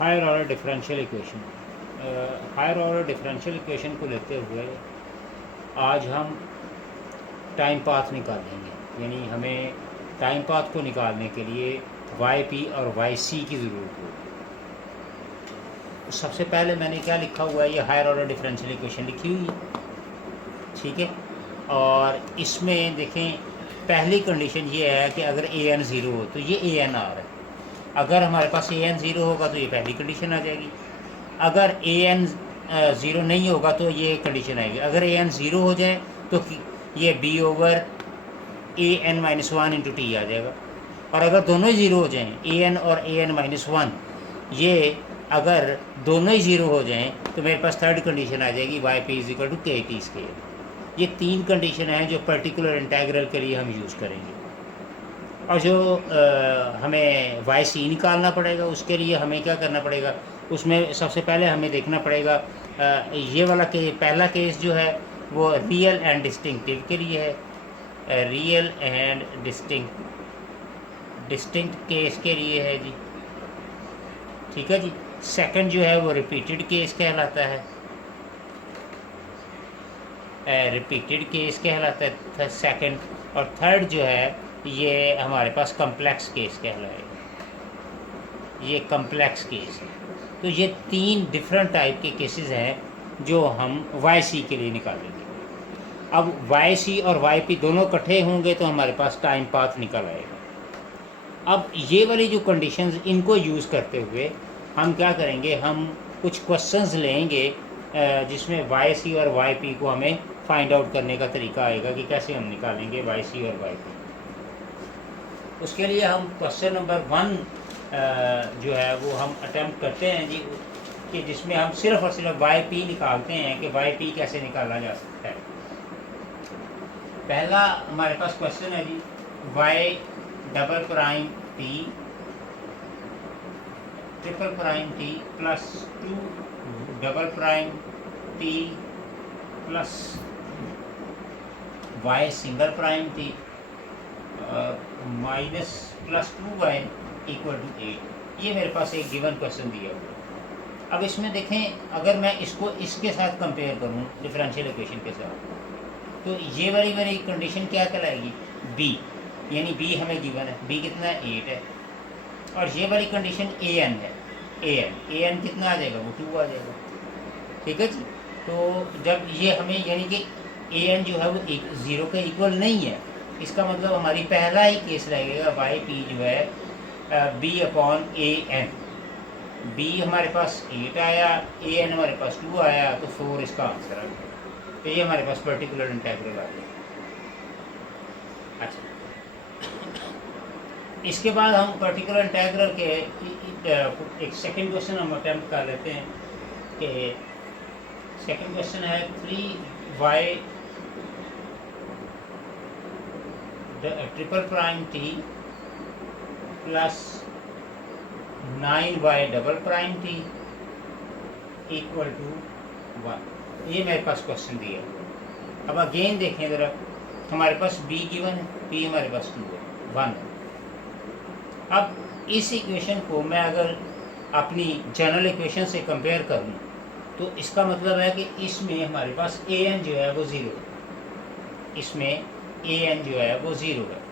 Higher order differential equation. Higher order differential equation को लेते हुए आज हम टाइम पाथ निकालेंगे, यानी हमें टाइम पाथ को निकालने के लिए वाई पी और वाई सी की ज़रूरत होगी। सबसे पहले मैंने क्या लिखा हुआ है, ये हायर ऑर्डर डिफरेंशियल इक्वेशन लिखी हुई है, ठीक है। और इसमें देखें, पहली कंडीशन ये है कि अगर ए एन ज़ीरो हो तो ये ए एन आ रहा है। अगर हमारे पास ए एन ज़ीरो होगा तो ये पहली कंडीशन आ जाएगी। अगर ए एन ज़ीरो नहीं होगा तो ये कंडीशन आएगी। अगर ए एन ज़ीरो हो जाए तो ये B over A N minus one into T आ जाएगा। और अगर दोनों ही ज़ीरो हो जाएं, ए एन और ए एन माइनस वन, ये अगर दोनों ही ज़ीरो हो जाएं तो मेरे पास थर्ड कंडीशन आ जाएगी y p is equal to k t square. ये तीन कंडीशन हैं जो पर्टिकुलर इंटेग्रल के लिए हम यूज़ करेंगे। और जो हमें वाई सी निकालना पड़ेगा, उसके लिए हमें क्या करना पड़ेगा, उसमें सबसे पहले हमें देखना पड़ेगा ये वाला पहला केस जो है वो रियल एंड डिस्टिंक्टिव के लिए है, रियल एंड डिस्टिंक्ट केस के लिए है जी, ठीक है जी। सेकंड जो है वो रिपीटेड केस कहलाता है, रिपीटेड केस कहलाता है सेकंड। और थर्ड जो है ये हमारे पास कम्प्लेक्स केस कहलाएगा, ये कम्प्लेक्स केस है। तो ये तीन डिफरेंट टाइप के केसेस हैं जो हम वाई सी के लिए निकालेंगे। अब वाई सी और वाई पी दोनों इकट्ठे होंगे तो हमारे पास टाइम पाथ निकल आएगा। अब ये वाली जो कंडीशंस, इनको यूज़ करते हुए हम क्या करेंगे, हम कुछ क्वेश्चंस लेंगे जिसमें वाई सी और वाई पी को हमें फाइंड आउट करने का तरीका आएगा कि कैसे हम निकालेंगे वाई सी और वाई पी। उसके लिए हम क्वेश्चन नंबर 1 जो है वो हम अटेम्प्ट करते हैं जी, कि जिसमें हम सिर्फ और सिर्फ वाई पी निकालते हैं कि वाई पी कैसे निकाला जा सकता है। पहला हमारे पास क्वेश्चन है जी, Y double prime T triple prime T plus 2 double prime T plus Y single prime T minus plus 2y equal to 8। ये मेरे पास एक गिवन क्वेश्चन दिया हुआ है। अब इसमें देखें, अगर मैं इसको इसके साथ कंपेयर करूं डिफरेंशियल इक्वेशन के साथ, तो ये वाली मेरी कंडीशन क्या कहलाएगी, b, यानी b हमें गिवन है, b कितना है 8 है। और ये वाली कंडीशन a n है, a n कितना आ जाएगा, वो 2 आ जाएगा, ठीक है जी। तो जब ये हमें यानी कि a n जो है वो 0 के इक्वल नहीं है, इसका मतलब हमारी पहला ही केस रहेगा वाई पी जो है B upon A N. B हमारे पास 8 आया, ए एन हमारे पास 2 आया, तो 4 इसका आंसर आ गया। तो ये हमारे पास पर्टिकुलर इंटेग्रल आ गया। अच्छा, इसके बाद हम पर्टिकुलर इंटेग्रल के एक सेकंड क्वेश्चन हम अटेम्प्ट कर लेते हैं कि सेकंड क्वेश्चन है 3y triple prime T plus 9y double prime t equal to 1। ये मेरे पास क्वेश्चन दिया हुआ है। अब अगेन देखें ज़रा, हमारे पास b गिवन है, p हमारे पास 2 है, 1 है। अब इस इक्वेशन को मैं अगर अपनी जनरल इक्वेशन से कंपेयर करूं तो इसका मतलब है कि इसमें हमारे पास a n जो है वो 0 है, इसमें a n जो है वो 0 है।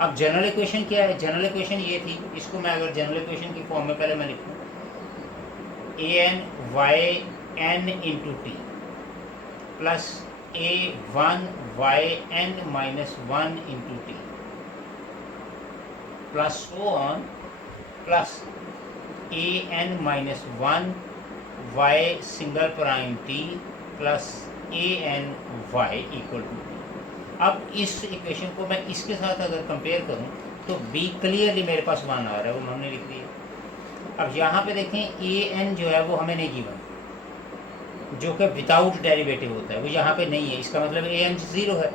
अब जनरल इक्वेशन क्या है, जनरल इक्वेशन ये थी, इसको मैं अगर जनरल इक्वेशन की फॉर्म में पहले मैं लिखूँ a n y n into t plus a 1 y n minus 1 into t plus so on plus a n minus 1 y single prime T plus a n y equal to. अब इस equation को मैं इसके साथ अगर compare करूं तो b clearly मेरे पास 1 आ रहा है, वो हमने लिख दिया। अब यहाँ पे देखें a n जो है वो हमें नहीं गिवन, जो कि विदाउट डेरिवेटिव होता है, वो यहाँ पे नहीं है, इसका मतलब a n 0 है।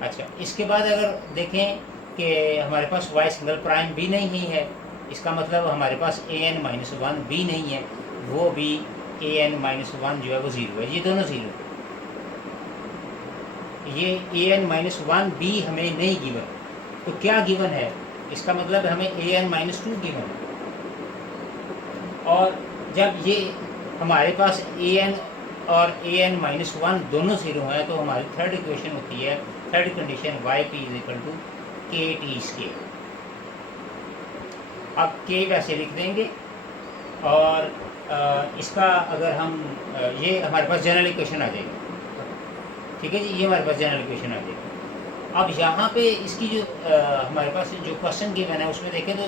अच्छा, इसके बाद अगर देखें कि हमारे पास y सिंगल प्राइम भी नहीं है, इसका मतलब हमारे पास a n माइनस 1 भी नहीं है, वो भी a n माइनस 1 जो है वो 0 है। ये दोनों 0 है। ये a n माइनस 1 भी हमें नहीं गिवन, तो क्या गिवन है, इसका मतलब हमें a n माइनस 2 गिवन है। और जब ये हमारे पास ए एन और ए एन माइनस वन दोनों ज़ीरो हैं तो हमारी थर्ड इक्वेशन होती है, third condition y p is equal to k t square. अब के वैसे लिख देंगे और इसका अगर हम ये हमारे पास जनरल इक्वेशन आ जाएगी, ठीक है जी, ये हमारे पास जनरल इक्वेशन आ जाएगी। अब यहाँ पे इसकी जो हमारे पास जो क्वेश्चन गिवन है उसमें देखें तो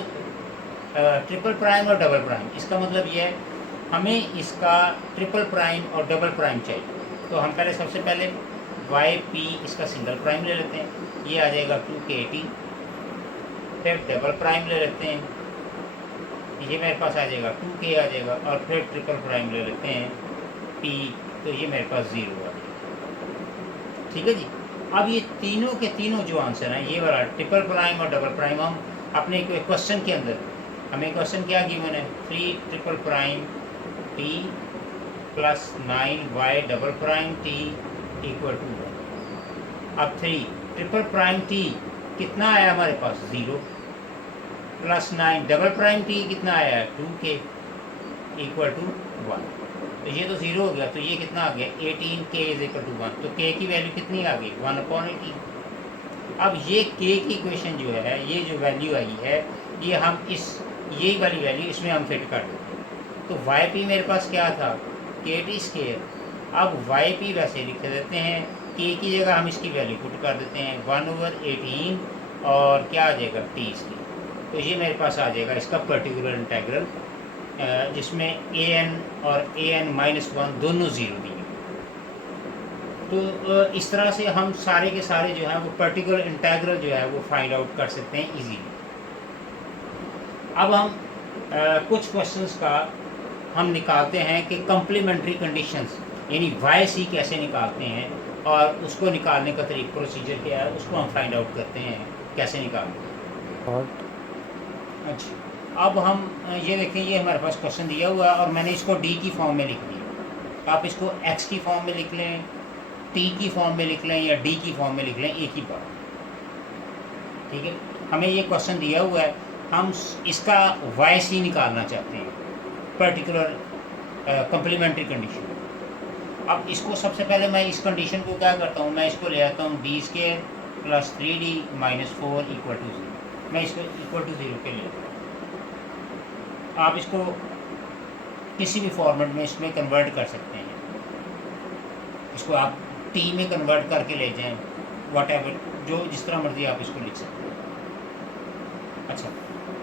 ट्रिपल प्राइम और डबल प्राइम, इसका मतलब ये है हमें इसका ट्रिपल प्राइम और डबल प्राइम चाहिए। तो हम पहले सबसे पहले वाई पी इसका सिंगल प्राइम ले लेते हैं, ये आ जाएगा 2KT। फिर डबल प्राइम ले लेते हैं, ये मेरे पास आ जाएगा 2K आ जाएगा, और फिर ट्रिपल प्राइम ले लेते हैं P, तो ये मेरे पास 0 आ जाएगा। ठीक है जी। अब ये तीनों के तीनों जो आंसर हैं, ये वाला ट्रिपल प्राइम और डबल प्राइम, हम अपने क्वेश्चन के अंदर हमें क्वेश्चन क्या गिवन है, 3 triple prime T plus 9Y double prime T equal to 1। अब 3 ट्रिपल प्राइम T कितना आया हमारे पास 0, प्लस 9 डबल प्राइम T कितना आया है 2K इक्वल टू 1। तो ये तो 0 हो गया, तो ये कितना आ गया 18K इज इक्वल टू 1। तो K की वैल्यू कितनी आ गई 1/18। अब ये K की इक्वेशन जो है, ये जो वैल्यू आई है, ये हम यही वाली वैल्यू इसमें हम फिट कर देते हैं। तो वाई पी मेरे पास क्या था KT स्केयर। अब वाई पी वैसे लिख देते हैं, K की जगह हम इसकी वैल्यू पुट कर देते हैं 1/18 और क्या आ जाएगा T स्केयर। तो ये मेरे पास आ जाएगा इसका पर्टिकुलर इंटेग्रल, जिसमें ए एन और ए एन माइनस वन दोनों ज़ीरो दिए। तो इस तरह से हम सारे के सारे जो हैं वो पर्टिकुलर इंटेग्रल जो है वो फाइंड आउट कर सकते हैं इजीली। अब हम कुछ क्वेश्चंस का हम निकालते हैं कि कम्प्लीमेंट्री कंडीशंस यानी वाई सी कैसे निकालते हैं, और उसको निकालने का तरीका प्रोसीजर क्या है उसको हम फाइंड आउट करते हैं कैसे निकालते हैं। अच्छा, अब हम ये देखें, ये हमारे पास क्वेश्चन दिया हुआ है और मैंने इसको डी की फॉर्म में लिख दिया। आप इसको एक्स की फॉर्म में लिख लें, टी की फॉर्म में लिख लें या डी की फॉर्म में लिख लें, एक ही बात। ठीक है, हमें ये क्वेश्चन दिया हुआ है, हम इसका वाई सी निकालना चाहते हैं, पर्टिकुलर कम्प्लीमेंट्री कंडीशन। अब इसको सबसे पहले मैं इस कंडीशन को क्या करता हूँ, मैं इसको ले आता हूँ d square plus 3D minus 4 equal to 0। मैं इसको इक्वल टू 0 के लिए, आप इसको किसी भी फॉर्मेट में इसमें कन्वर्ट कर सकते हैं। इसको आप टी में कन्वर्ट करके ले जाएं, वॉट एवर, जो जिस तरह मर्जी आप इसको लिख सकते हैं। अच्छा,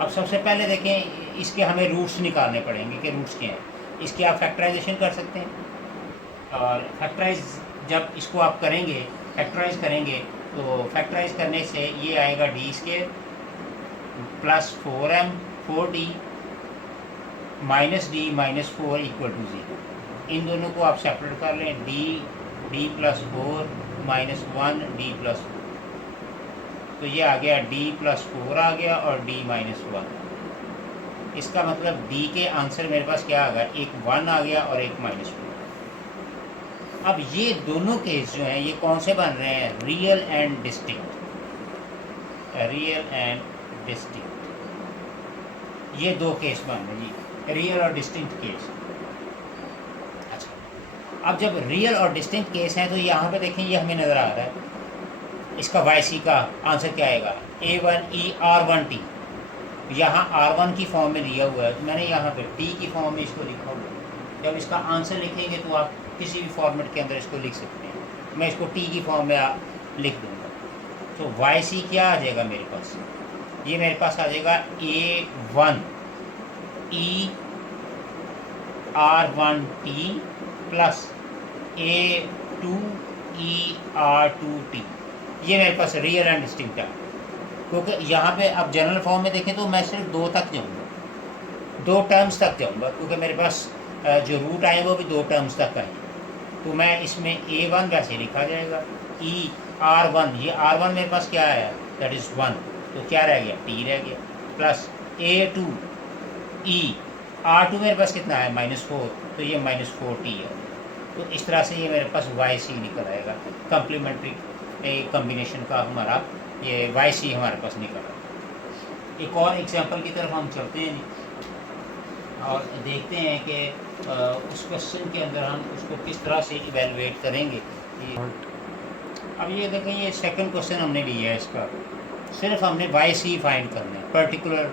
अब सबसे पहले देखें, इसके हमें रूट्स निकालने पड़ेंगे कि रूट्स क्या हैं। इसकी आप फैक्टराइजेशन कर सकते हैं, और फैक्टराइज जब इसको आप करेंगे, फैक्टराइज करेंगे, तो फैक्टराइज करने से ये आएगा d square plus 4m 4d minus d minus 4 equal to 0। इन दोनों को आप सेपरेट कर लें, d plus 4 minus 1 d plus 4। तो ये आ गया डी प्लस 4 आ गया और डी माइनस 1। इसका मतलब डी के आंसर मेरे पास क्या आ गया, एक 1 आ गया और एक माइनस 4। अब ये दोनों केस जो हैं ये कौन से बन रहे हैं, real and distinct, real and distinct, ये दो केस बन रहे हैं जी, रियल और डिस्टिंक्ट केस। अच्छा, अब जब रियल और डिस्टिंक्ट केस हैं तो यहाँ पे देखें, ये हमें नज़र आ रहा है इसका वाई सी का आंसर क्या आएगा, A1E R1T। यहाँ R1 की फॉर्म में दिया हुआ है, तो मैंने यहाँ पे T की फॉर्म में इसको लिखा हुआ है। जब इसका आंसर लिखेंगे तो आप किसी भी फॉर्मेट के अंदर इसको लिख सकते हैं। मैं इसको T की फॉर्म में लिख दूँगा, तो वाई सी क्या आ जाएगा मेरे पास, ये मेरे पास आ जाएगा A1E R1T plus A2E R2T। ये मेरे पास रियल एंड डिस्टिंक्ट है, क्योंकि यहाँ पे अब जनरल फॉर्म में देखें तो मैं सिर्फ 2 तक जाऊँगा, 2 टर्म्स तक जाऊँगा, क्योंकि मेरे पास जो रूट आए वो भी 2 टर्म्स तक आए। तो मैं इसमें A1 वैसे लिखा जाएगा, E R1, ये R1 मेरे पास क्या आया, दैट इज़ 1, तो क्या रह गया, T रह गया, प्लस A2E R2 मेरे पास कितना है -4, तो ये -4T है। तो इस तरह से ये मेरे पास वाई सी निकल आएगा, कम्प्लीमेंट्री कम्बिनेशन का हमारा ये वाई सी हमारे पास निकल आएगा। एक और एग्जांपल की तरफ हम चलते हैं जी। और देखते हैं कि उस क्वेश्चन के अंदर हम उसको किस तरह से इवेलुएट करेंगे। अब ये देखें, ये सेकंड क्वेश्चन हमने लिया है, इसका सिर्फ हमने वाई सी फाइंड करना है पर्टिकुलर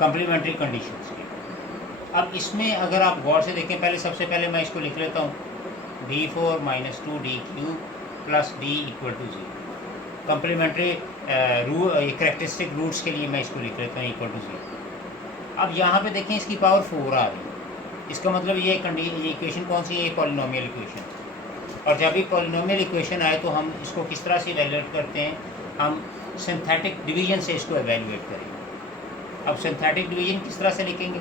कम्प्लीमेंट्री कंडीशंस के। अब इसमें अगर आप गौर से देखें, पहले सबसे पहले मैं इसको लिख लेता हूँ, d4 - 2d³ + d = 0। Complementary characteristic roots के लिए मैं इसको लिख लेता हूँ = 0। अब यहाँ पे देखें इसकी पावर 4 आ रही, इसका मतलब ये इक्वेशन कौन सी है, ये पॉलिनोमियल इक्वेशन। और जब भी पॉलिनोमियल इक्वेशन आए तो हम इसको किस तरह से इवेल्युएट करते हैं, हम सिंथेटिक डिवीजन से इसको इवेल्युएट करेंगे। अब सिंथेटिक डिवीजन किस तरह से लिखेंगे,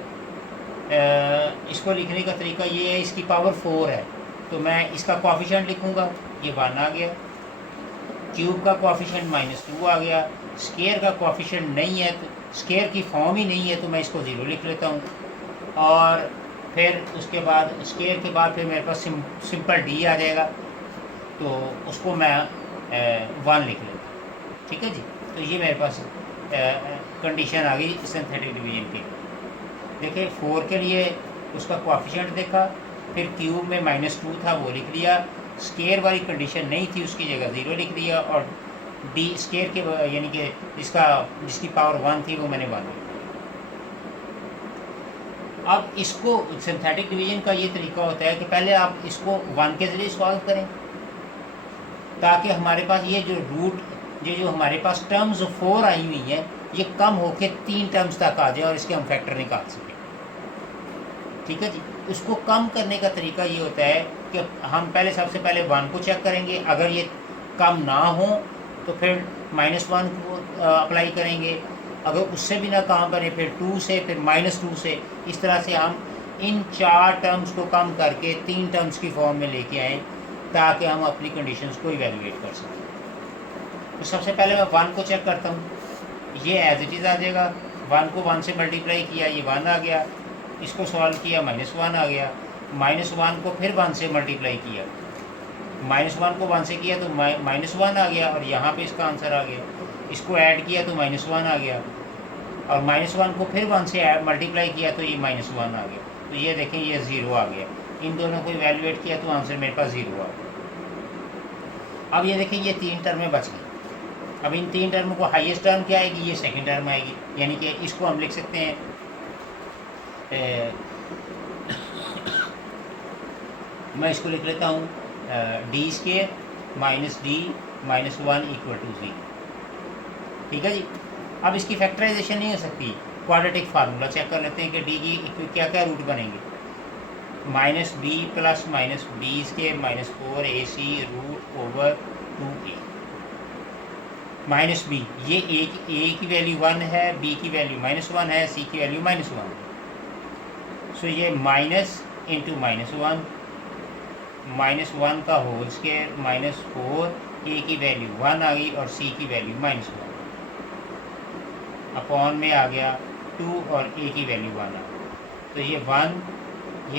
इसको लिखने का तरीका ये है, इसकी पावर 4 है तो मैं इसका कोएफिशिएंट लिखूँगा, ये 1 आ गया, क्यूब का कोएफिशिएंट -2 आ गया, स्केयर का कोएफिशिएंट नहीं है, तो स्केयर की फॉर्म ही नहीं है तो मैं इसको 0 लिख लेता हूँ। और फिर उसके बाद स्केयर के बाद फिर मेरे पास सिंपल डी आ जाएगा, तो उसको मैं 1 लिख लेता हूँ। ठीक है जी, तो ये मेरे पास कंडीशन आ गई सिंथेटिक डिवीजन की। देखिए 4 के लिए उसका कोएफिशिएंट देखा, फिर क्यूब में -2 था वो लिख लिया, स्केयर वाली कंडीशन नहीं थी उसकी जगह 0 लिख दिया, और डी स्केयर के यानी कि जिसकी पावर 1 थी वो मैंने 1 लिख दिया। अब इसको सिंथेटिक डिवीजन का ये तरीका होता है कि पहले आप इसको 1 के ज़रिए सॉल्व करें, ताकि हमारे पास ये जो रूट जो हमारे पास टर्म्स 4 आई हुई हैं ये कम होके 3 टर्म्स तक आ जाए और इसके हम फैक्टर निकाल सकें। ठीक है जी, उसको कम करने का तरीका ये होता है कि हम सबसे पहले 1 को चेक करेंगे, अगर ये कम ना हो तो फिर -1 को अप्लाई करेंगे, अगर उससे भी ना काम बने फिर 2 से, फिर -2 से, इस तरह से हम इन 4 टर्म्स को कम करके 3 टर्म्स की फॉर्म में लेके आएँ ताकि हम अपनी कंडीशंस को इवेल्युएट कर सकें। तो सबसे पहले मैं 1 को चेक करता हूँ, ये एज इट इज़ आ जाएगा, 1 को 1 से मल्टीप्लाई किया, ये 1 आ गया, इसको सॉल्व किया -1 आ गया, -1 को फिर 1 से मल्टीप्लाई किया, -1 को 1 से किया तो -1 आ गया, और यहाँ पे इसका आंसर आ गया, इसको ऐड किया तो -1 आ गया, और -1 को फिर 1 से मल्टीप्लाई किया तो ये -1 आ गया, तो ये देखें ये 0 आ गया। इन दोनों को इवेल्युएट किया तो आंसर मेरे पास 0 आ गया। अब ये देखें ये 3 टर्में बच गई। अब इन 3 टर्म को हाईएस्ट टर्म क्या आएगी, ये सेकंड टर्म आएगी, यानी कि इसको हम लिख सकते हैं मैं इसको लिख लेता हूँ d² - d - 1 = 0। ठीक है जी, अब इसकी फैक्टराइजेशन नहीं हो सकती, क्वाड्रेटिक फार्मूला चेक कर लेते हैं कि d की क्या क्या रूट बनेंगे, -b + -b² - 4ac √2a -b, ये a की वैल्यू 1 है, b की वैल्यू -1 है, c की वैल्यू -1 है, सो ये माइनस इंटू -1 -1 का होल स्क्वायर -4, a की वैल्यू 1 आ गई और c की वैल्यू -1 अपॉन में आ गया 2 और a की वैल्यू 1 आ गई, तो ये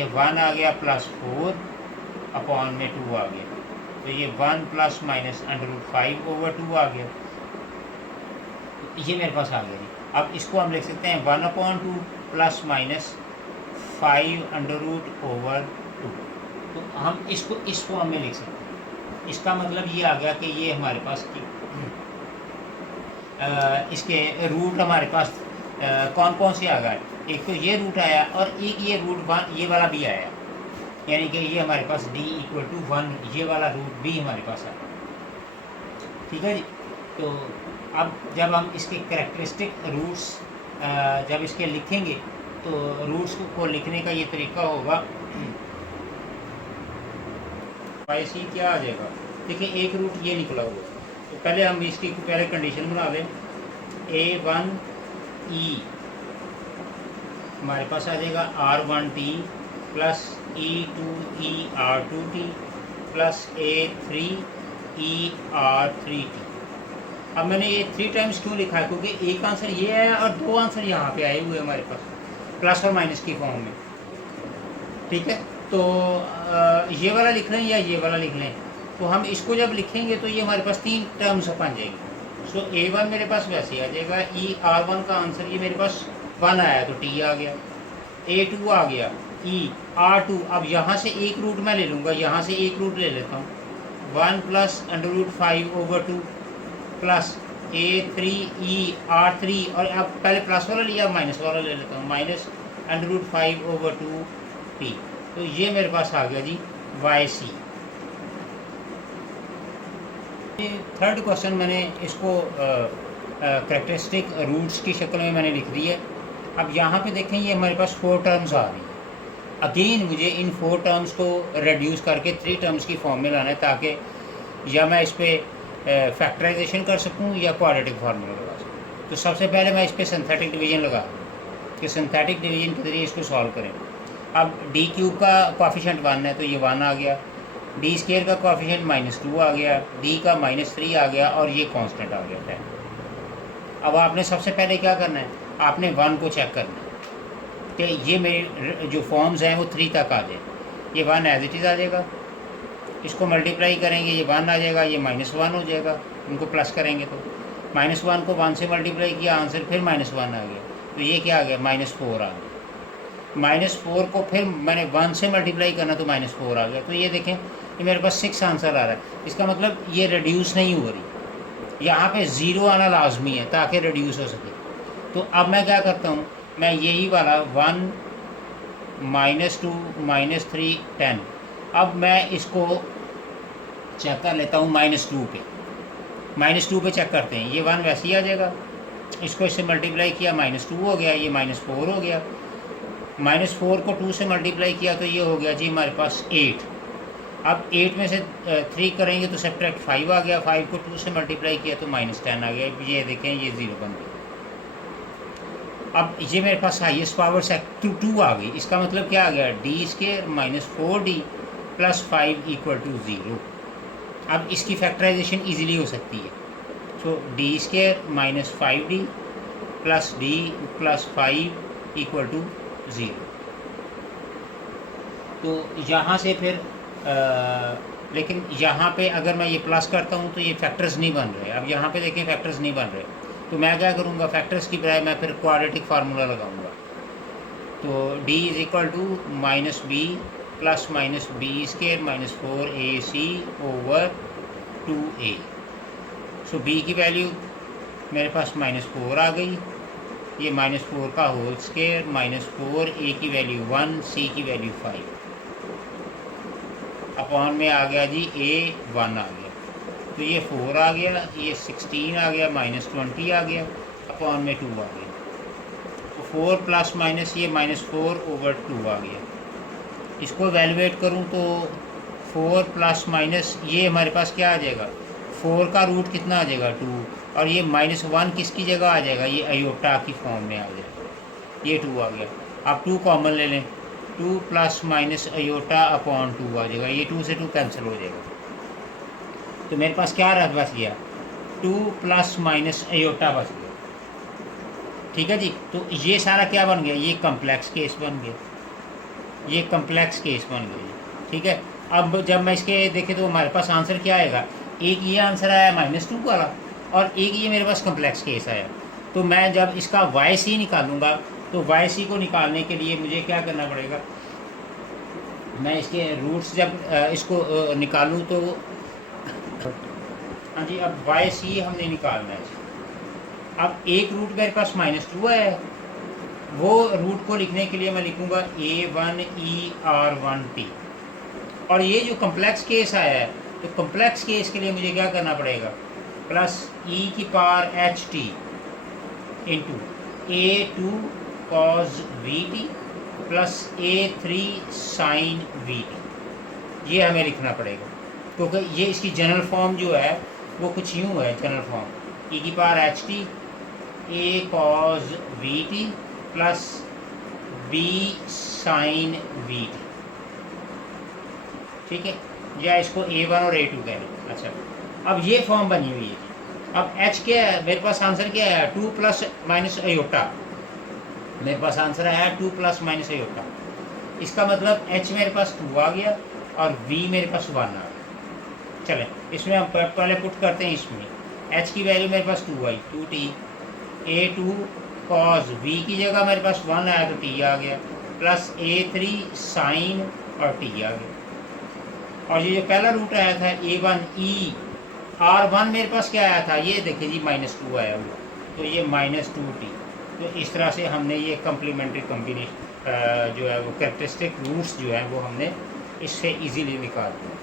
1 आ गया +4 अपॉन में 2 आ गया, तो ये 1 ± √5/2 आ गया, ये मेरे पास आ गया जी। अब इसको हम लिख सकते हैं 1/2 ± 5√2, तो हम इसको इस फॉर्म में लिख सकते हैं। इसका मतलब ये आ गया कि ये हमारे पास इसके रूट हमारे पास कौन कौन से आ गए, एक तो ये रूट आया और एक ये रूट ये वाला भी आया, यानी कि ये हमारे पास d = 1 ये वाला रूट भी हमारे पास आया। ठीक है जी, तो अब जब हम इसके कैरेक्टरिस्टिक रूट्स जब इसके लिखेंगे तो रूट्स को लिखने का ये तरीका होगा, सी क्या आ जाएगा, देखिए एक रूट ये निकला हुआ, तो पहले हम इसकी पहले कंडीशन बना लें, a1e हमारे पास आ जाएगा r1t + e2e r2t + a3e r3t। अब मैंने ये 3 टाइम्स क्यों लिखा है, क्योंकि एक आंसर ये है और 2 आंसर यहाँ पे आए हुए हमारे पास प्लस और माइनस की फॉर्म में। ठीक है, तो ये वाला लिख लें या ये वाला लिख लें, तो हम इसको जब लिखेंगे तो ये हमारे पास 3 टर्म्स बन जाएंगी। सो a1 मेरे पास वैसे आ जाएगा, e r1 का आंसर ये मेरे पास 1 आया तो टी आ गया, A2 आ गया, E R2। अब यहाँ से एक रूट मैं ले लूँगा, यहाँ से एक रूट ले लेता हूँ, 1 प्लस √5/2 प्लस A3E R3, और अब पहले प्लस वाला लिया, माइनस वाला ले लेता हूँ, माइनस √5/2 T। तो ये मेरे पास आ गया जी YC। थर्ड क्वेश्चन मैंने इसको करेक्टरिस्टिक रूट्स की शक्ल में मैंने लिख दी है। अब यहाँ पे देखें ये हमारे पास 4 टर्म्स आ रही हैं। अगेन मुझे इन 4 टर्म्स को रिड्यूस करके 3 टर्म्स की फॉर्म में लाना है, ताकि या मैं इस पर फैक्टराइजेशन कर सकूँ या क्वाड्रेटिक फार्मूला लगा सकूँ। तो सबसे पहले मैं इस पर सिंथेटिक डिवीजन लगा कि सिंथेटिक डिवीजन के ज़रिए इसको सॉल्व करें। अब d³ का कोफिशिएंट 1 है तो ये 1 आ गया, d² का कोफिशिएंट -2 आ गया, d का -3 आ गया, और ये कांस्टेंट आ गया 10। अब आपने सबसे पहले क्या करना है, आपने 1 को चेक करना है कि ये मेरे जो फॉर्म्स हैं वो 3 तक आ जाए। ये 1 एज इट इज़ आ जाएगा, इसको मल्टीप्लाई करेंगे ये 1 आ जाएगा, ये -1 हो जाएगा, इनको प्लस करेंगे तो -1 को 1 से मल्टीप्लाई किया, आंसर फिर -1 आ गया, तो ये क्या आ गया, -4 आ गया। -4 को फिर मैंने 1 से मल्टीप्लाई करना तो -4 आ गया। तो ये देखें ये मेरे पास 6 आंसर आ रहा है। इसका मतलब ये रिड्यूस नहीं हो रही, यहाँ पे 0 आना लाजमी है ताकि रिड्यूस हो सके। तो अब मैं क्या करता हूँ, मैं यही वाला 1 -2 -3 10, अब मैं इसको चेक कर लेता हूँ -2 पे। -2 पे चेक करते हैं, ये 1 वैसे ही आ जाएगा, इसको इससे मल्टीप्लाई किया -2 हो गया, ये -4 हो गया, -4 को 2 से मल्टीप्लाई किया तो ये हो गया जी हमारे पास 8। अब 8 में से 3 करेंगे तो सब्ट्रैक्ट 5 आ गया, 5 को 2 से मल्टीप्लाई किया तो -10 आ गया। ये देखें ये 0 बन गया। अब ये मेरे पास हाईएस्ट पावर से 2 आ गई, इसका मतलब क्या आ गया, d² - 4d + 5 = 0। अब इसकी फैक्टराइजेशन ईजिली हो सकती है। सो d² - 5d + d + 5 = 0। तो यहाँ से फिर लेकिन यहाँ पे अगर मैं ये प्लस करता हूँ तो ये फैक्टर्स नहीं बन रहे। अब यहाँ पे देखें फैक्टर्स नहीं बन रहे, तो मैं क्या करूँगा, फैक्टर्स की बजाय मैं फिर क्वाड्रेटिक फार्मूला लगाऊंगा। तो d = -b + -b² - 4ac/2a। सो b की वैल्यू मेरे पास -4 आ गई, ये -4 का होल स्क्वायर -4, a की वैल्यू 1, c की वैल्यू 5, अपॉन में आ गया जी a 1 आ गया, तो ये 4 आ गया, ये 16 आ गया, -20 आ गया, अपॉन में 2 आ गया। तो 4 प्लस माइनस ये -4/2 आ गया। इसको एवेलुएट करूँ तो 4 प्लस माइनस ये हमारे पास क्या आ जाएगा, 4 का रूट कितना आ जाएगा 2, और ये -1 किसकी जगह आ जाएगा, ये अयोटा की फॉर्म में आ जाएगा, ये 2 आ गया। अब 2 कॉमन ले लें, 2 ± अयोटा अपॉन 2 आ जाएगा, ये 2 से 2 कैंसिल हो जाएगा। तो मेरे पास क्या रह बच गया, 2 ± अयोटा बच गया। ठीक है जी। तो ये सारा क्या बन गया, ये कम्प्लेक्स केस बन गया, ये कम्प्लेक्स केस बन गया। ठीक है। अब जब मैं इसके देखें तो हमारे पास आंसर क्या आएगा, एक ये आंसर आया -2 वाला, और एक ये मेरे पास कम्प्लेक्स केस आया। तो मैं जब इसका YC निकालूंगा तो YC को निकालने के लिए मुझे क्या करना पड़ेगा, मैं इसके रूट्स जब इसको निकालूं तो हाँ जी, अब YC हमने निकालना है। अब एक रूट मेरे पास -2 है, वो रूट को लिखने के लिए मैं लिखूंगा A1ER1T। और ये जो कम्प्लेक्स केस आया है, तो कम्प्लेक्स केस के लिए मुझे क्या करना पड़ेगा, +e⁻⁻ht into A2 cos VT + A3 sin VT। ये हमें लिखना पड़ेगा, क्योंकि ये इसकी जनरल फॉर्म जो है वो कुछ यूँ है, general form e⁻ht A cos VT + B sin VT। ठीक है, या इसको A1 और A2 कह लें। अच्छा, अब ये फॉर्म बनी हुई है। अब H क्या है, मेरे पास आंसर क्या है, 2 ± अयोटा। मेरे पास आंसर आया 2 ± अयोटा। इसका मतलब H मेरे पास 2 आ गया और V मेरे पास 1 आ गया। चलें, इसमें हम पहले पुट करते हैं। इसमें H की वैल्यू मेरे पास 2 आई, 2T A2 कॉज वी की जगह मेरे पास 1 आया तो टी आ गया, प्लस A3 साइन और टी आ गया। और ये जो पहला रूट आया था A1 ई R1 मेरे पास क्या आया था, ये देखिए जी -2 आया हुआ, तो ये -2t। तो इस तरह से हमने ये कम्प्लीमेंट्री कॉम्बिनेशन जो है वो कैरेक्टरिस्टिक रूट्स जो है वो हमने इससे इजीली निकाल दिया।